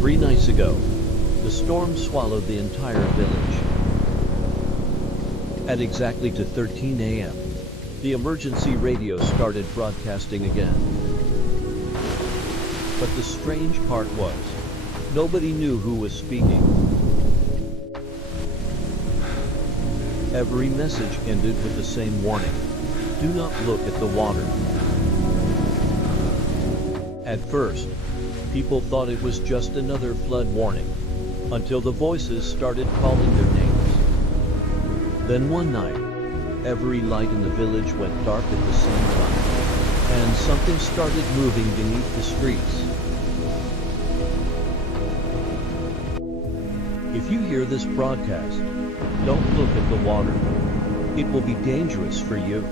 3 nights ago, the storm swallowed the entire village. At exactly to 13 a.m., the emergency radio started broadcasting again. But the strange part was, nobody knew who was speaking. Every message ended with the same warning: do not look at the water. At first, people thought it was just another flood warning, until the voices started calling their names. Then one night, every light in the village went dark at the same time, and something started moving beneath the streets. If you hear this broadcast, don't look at the water. It will be dangerous for you.